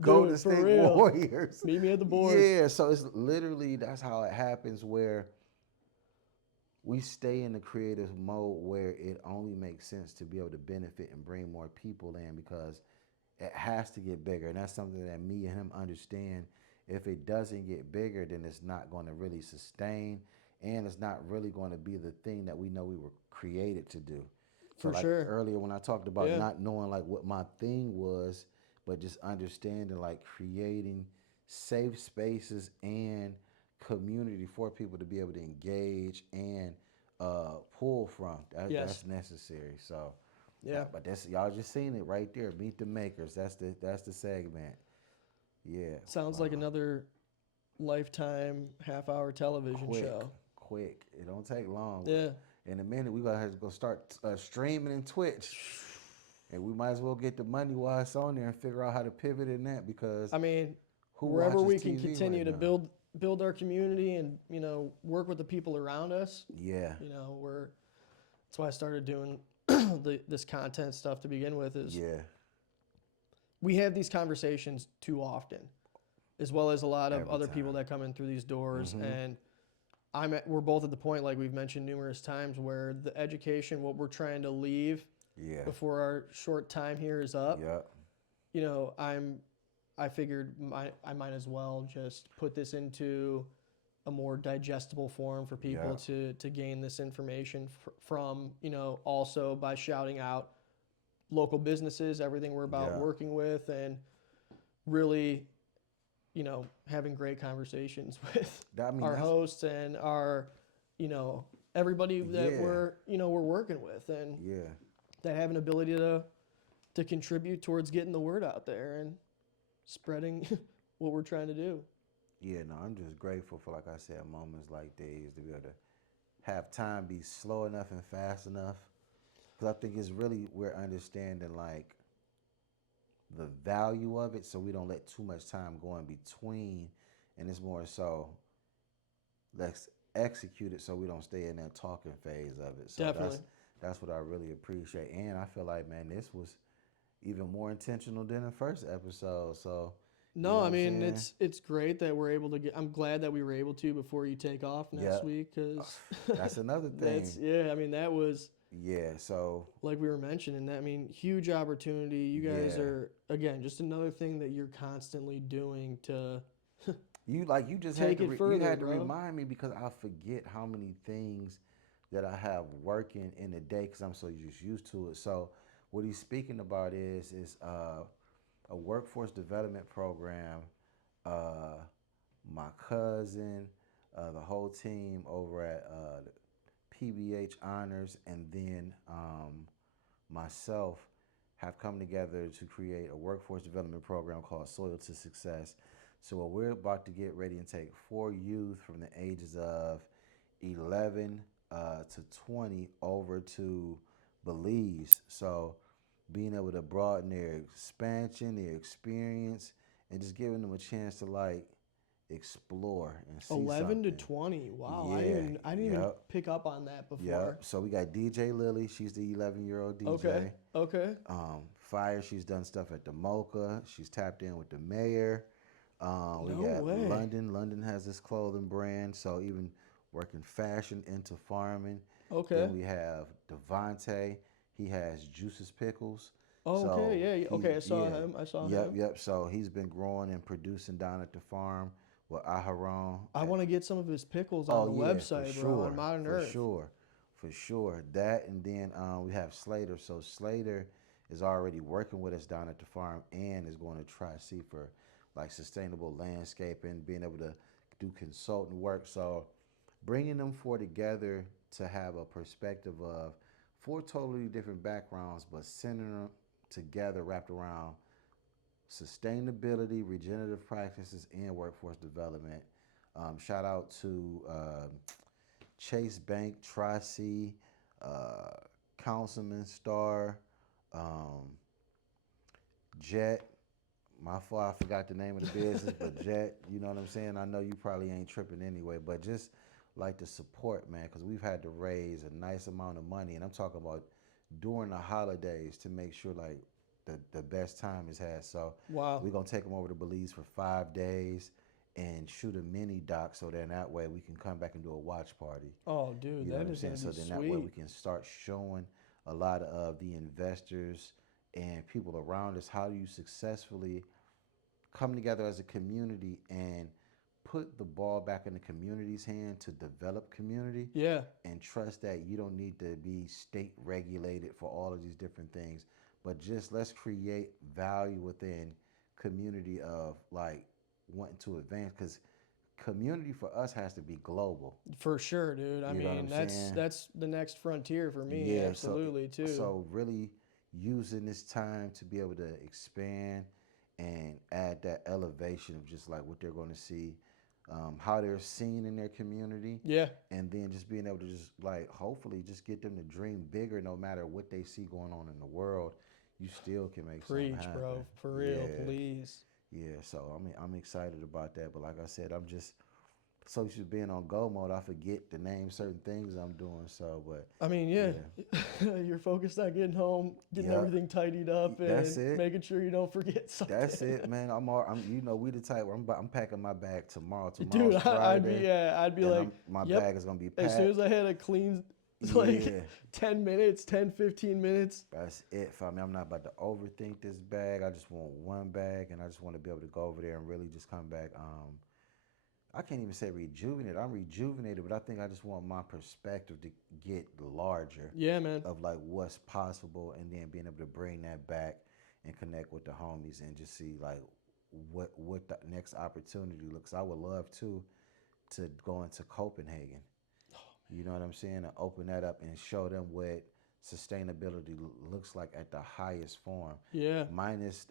Golden State Warriors. Meet me at the board. Yeah, so it's literally, that's how it happens where we stay in the creative mode where it only makes sense to be able to benefit and bring more people in because it has to get bigger. And that's something that me and him understand. If it doesn't get bigger, then it's not going to really sustain and it's not really going to be the thing that we know we were created to do. So For like sure. Earlier when I talked about not knowing like what my thing was, but just understanding like creating safe spaces and community for people to be able to engage and pull from. That's necessary. So but that's y'all just seen it right there. Meet the Makers. That's the segment. Yeah. Sounds like another Lifetime half-hour television show. Quick. It don't take long. Yeah. In a minute, we're going to have to go start streaming in Twitch. And we might as well get the money while it's on there and figure out how to pivot in that because I mean, who wherever we watches can TV continue right to now? build our community and, work with the people around us. Yeah. That's why I started doing this content stuff to begin with is we have these conversations too often, as well as a lot of other people that come in through these doors. And we're both at the point, like we've mentioned numerous times, where the education, what we're trying to leave before our short time here is up. I figured I might as well just put this into a more digestible form for people to gain this information from, also by shouting out local businesses, everything we're about Yeah. working with, and really, you know, having great conversations with I mean, our that's- hosts and our, you know, everybody that Yeah. we're working with, and Yeah. that have an ability to contribute towards getting the word out there and spreading what we're trying to do. Yeah, no, I'm just grateful for, like I said, moments like these to be able to have time be slow enough and fast enough. Because I think it's really, we're understanding like the value of it so we don't let too much time go in between. And it's more so, let's execute it so we don't stay in that talking phase of it. So Definitely. that's what I really appreciate. And I feel like, man, this was even more intentional than the first episode. So No, you know I what I'm mean saying? it's great that we're able to get. I'm glad that we were able to before you take off next Yep. week, because That's another thing. I mean that was Yeah, so like we were mentioning. I mean, huge opportunity. You guys Yeah. are again just another thing that you're constantly doing to. you just Take had to it further, you had to bro. remind me because I forget how many things that I have working in a day because I'm so just used to it. So what he's speaking about is a workforce development program. Uh, my cousin, the whole team over at PBH Honors, and then myself have come together to create a workforce development program called Soil to Success. So what we're about to get ready and take 4 youth from the ages of 11 to 20 over to Belize. So being able to broaden their expansion, their experience, and just giving them a chance to like explore and see 11 to something. 20. Wow, Yeah, I didn't even yep. pick up on that before. Yep. So we got DJ Lily. She's the 11-year-old DJ. Okay. Okay. Fire. She's done stuff at the Mocha. She's tapped in with the mayor. We No got way. London. London has this clothing brand. So even working fashion into farming. Okay. Then we have Devontae. He has Juices Pickles. Oh, So okay. Yeah. Okay. I saw yeah. him. I saw Yep. him. Yep. So he's been growing and producing down at the farm with Aharon. I want to get some of his pickles Oh on the yeah, website, for bro, sure, on Modern for Earth. sure, for sure. That and then we have Slater. So Slater is already working with us down at the farm and is going to try to see for like sustainable landscaping, being able to do consultant work. So bringing them four together to have a perspective of 4 totally different backgrounds, but centering them together, wrapped around sustainability, regenerative practices, and workforce development. Shout out to Chase Bank, Tri-C, Councilman Star, Jet. My fault, I forgot the name of the business, but Jet, you know what I'm saying? I know you probably ain't tripping anyway, but just like the support, man, because we've had to raise a nice amount of money, and I'm talking about during the holidays to make sure like the best time is had. So Wow. we're gonna take them over to Belize for 5 days and shoot a mini doc, so then that way we can come back and do a watch party. Oh, dude, You know that what I'm is saying? gonna So be then sweet. that way we can start showing a lot of the investors and people around us how do you successfully come together as a community and put the ball back in the community's hand to develop community Yeah. and trust that you don't need to be state regulated for all of these different things, but just let's create value within community of like wanting to advance, because community for us has to be global. For sure, dude. I You know what mean, I'm that's saying? that's the next frontier for me. Yeah, Absolutely, too. so really using this time to be able to expand and add that elevation of just like what they're going to see, how they're seen in their community, Yeah. and then just being able to just like hopefully just get them to dream bigger. No matter what they see going on in the world, you still can make something Preach, happen. bro. For real, Yeah. please. Yeah, so I mean, I'm excited about that. But like I said, I'm just so used to being on go mode, I forget to name certain things I'm doing. So, but I mean, yeah. You're focused on getting home, getting Yep. everything tidied up, That's and it. making sure you don't forget something. that's it, man. I'm you know, we the type where I'm packing my bag tomorrow. Dude, Tomorrow's I'd Friday. be and like, my yep. bag is gonna be As packed. soon as I had a clean, like Yeah. 10 minutes, 10, 15 minutes. That's it for me. I'm not about to overthink this bag. I just want one bag, and I just want to be able to go over there and really just come back I can't even say rejuvenate. I'm rejuvenated, but I think I just want my perspective to get larger Yeah, man. of like what's possible, and then being able to bring that back and connect with the homies and just see like what the next opportunity looks. I would love to go into Copenhagen. You know what I'm saying? To open that up and show them what sustainability looks like at the highest form. Yeah. Minus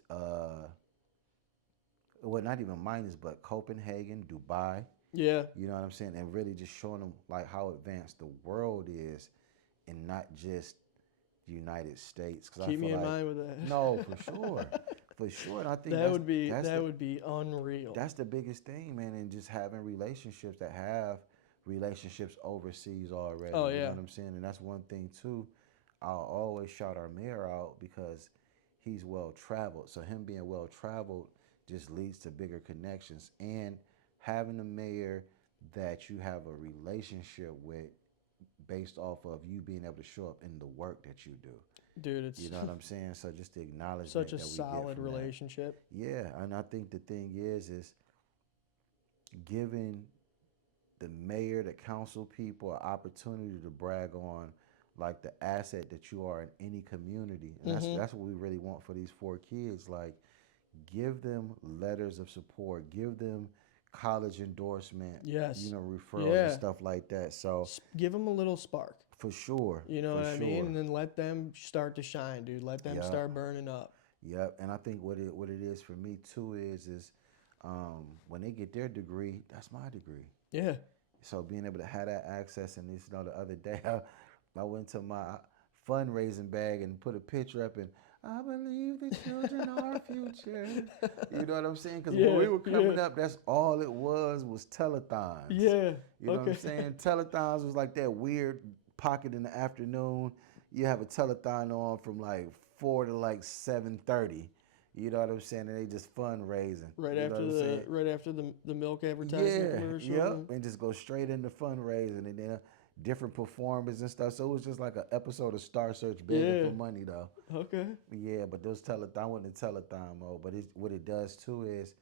well, not even minus, but Copenhagen, Dubai. Yeah. You know what I'm saying? And really just showing them like how advanced the world is, and not just the United States. Because I Keep feel me in like mind with that. no, for sure, for sure. And I think That would be that's that would be unreal. that's the biggest thing, man. And just having relationships that have relationships overseas already. Oh You know yeah. what I'm saying? And that's one thing too. I'll always shout our mayor out because he's well traveled. So him being well traveled just leads to bigger connections. And having a mayor that you have a relationship with based off of you being able to show up in the work that you do. Dude, it's You know what I'm saying? So just the acknowledgement such a that we get solid from that. relationship. Yeah, and I think the thing is giving the mayor, the council people, an opportunity to brag on like the asset that you are in any community, and that's what we really want for these 4 kids. Like, give them letters of support, give them college endorsement, Yes. referrals and Yeah. stuff like that. So Give them a little spark. for sure, You know for what I sure. mean? And then let them start to shine, dude. Let them Yeah. start burning up. Yep, and I think what it is for me too is when they get their degree, that's my degree. Yeah. So being able to have that access, and this, the other day I went to my fundraising bag and put a picture up, and I believe the children are our future. You know what I'm saying? Because when we were coming up, that's all it was telethons. Yeah. You know what I'm saying? Telethons was like that weird pocket in the afternoon. You have a telethon on from like 4 to like 7:30. You know what I'm saying? And they just fundraising. Right you know after what I'm saying? right after the milk advertisement commercial. Yep, and just go straight into fundraising, and then different performers and stuff. So it was just like an episode of Star Search begging for money, though. Okay. Yeah, but those telethon, I wasn't in telethon mode. But what it does too is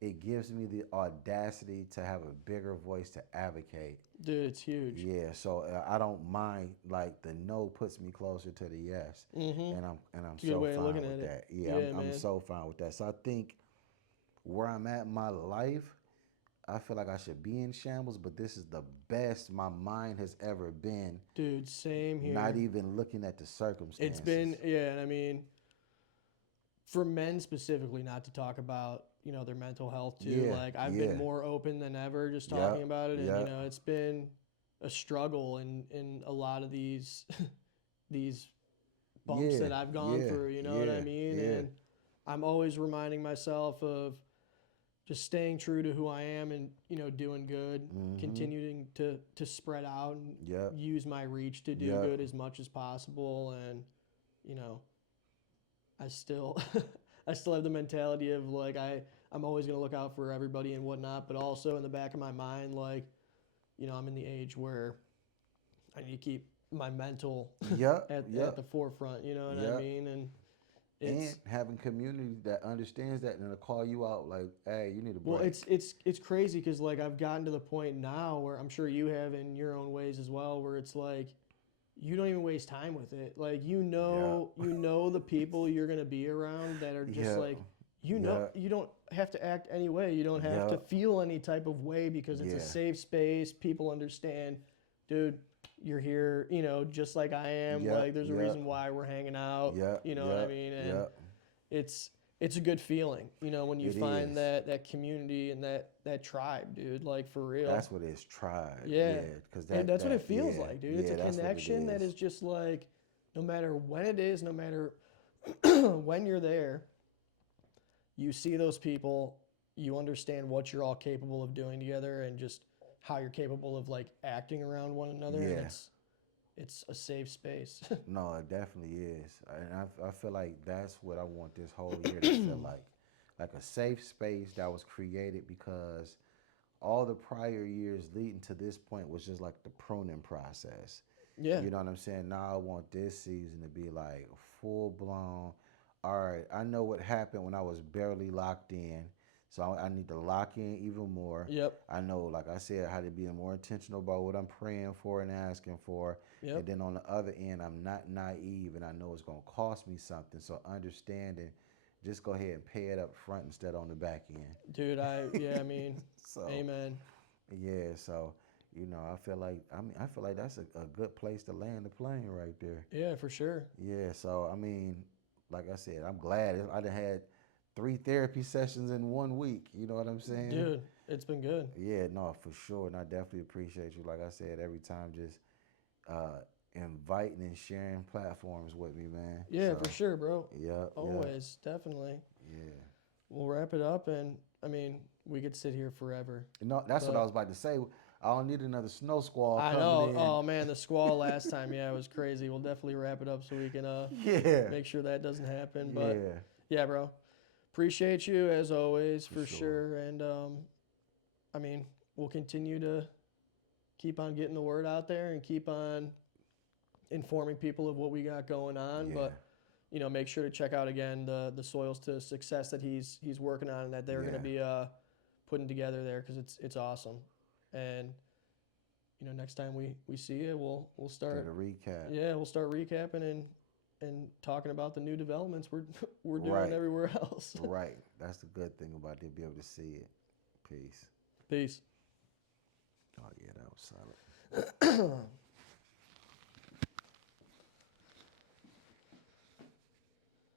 it gives me the audacity to have a bigger voice to advocate. Dude, it's huge. Yeah, so I don't mind. Like the no puts me closer to the yes, and I'm It's a good so way of fine looking with at that. it. Yeah, Yeah, I'm man. so fine with that. So I think where I'm at in my life, I feel like I should be in shambles, but this is the best my mind has ever been. Dude, same here. Not even looking at the circumstances. It's been, yeah, and I mean, for men specifically, not to talk about, their mental health too. Yeah, Like, I've yeah. been more open than ever just talking about it. And, yep. it's been a struggle in a lot of these these bumps that I've gone through, you know what I mean? Yeah. And I'm always reminding myself of just staying true to who I am and, doing good, continuing to spread out and use my reach to do good as much as possible. And, I still I still have the mentality of like I'm always gonna look out for everybody and whatnot, but also in the back of my mind, like, I'm in the age where I need to keep my mental at the forefront, you know what I mean? And having community that understands that and will call you out like, hey, you need a break. well, it's crazy because like I've gotten to the point now where I'm sure you have in your own ways as well, where it's like you don't even waste time with it. Like you know the people you're gonna be around that are just like you don't have to act any way. You don't have to feel any type of way because it's a safe space. People understand, dude. You're here, just like I am. Like there's a reason why we're hanging out. You know what I mean? And it's a good feeling, when you find that community and that tribe, dude. Like for real. That's what it's tribe. Yeah. Because that's what it feels like, dude. It's a connection that is is just like, no matter when it is, no matter when you're there, you see those people, you understand what you're all capable of doing together and just how you're capable of like acting around one another. And it's a safe space. No, it definitely is. And I feel like that's what I want this whole year to feel like a safe space that was created because all the prior years leading to this point was just like the pruning process. Yeah. You know what I'm saying? Now I want this season to be like full blown. All right, I know what happened when I was barely locked in So I need to lock in even more. Yep. I know, like I said, how to be more intentional about what I'm praying for and asking for. Yep. And then on the other end, I'm not naive and I know it's going to cost me something. So understanding, just go ahead and pay it up front instead on the back end. Dude, I mean, So, amen. yeah, so I feel like that's a good place to land the plane right there. Yeah, for sure. Yeah, so I mean, like I said, I'm glad I done had 3 therapy sessions in 1 week. You know what I'm saying? Dude, it's been good. Yeah, no, for sure, and I definitely appreciate you. Like I said, every time just inviting and sharing platforms with me, man. Yeah, So, for sure, bro. Yep. Always, definitely. Yeah. We'll wrap it up, and I mean, we could sit here forever. That's what I was about to say. I don't need another snow squall I coming know. in. Oh man, the squall last time, yeah, it was crazy. We'll definitely wrap it up so we can Yeah. make sure that doesn't happen. But Yeah. yeah, bro. Appreciate you as always for sure. sure. And I mean, we'll continue to keep on getting the word out there and keep on informing people of what we got going on. Yeah. But make sure to check out again the Soils to Success that he's working on and that they're Yeah. going to be putting together there, because it's awesome. And next time we see you, we'll start Do the recap. Yeah, we'll start recapping and talking about the new developments we're doing Right. everywhere else. Right. That's the good thing about it, to be able to see it. Peace. Peace. Oh yeah, that was solid.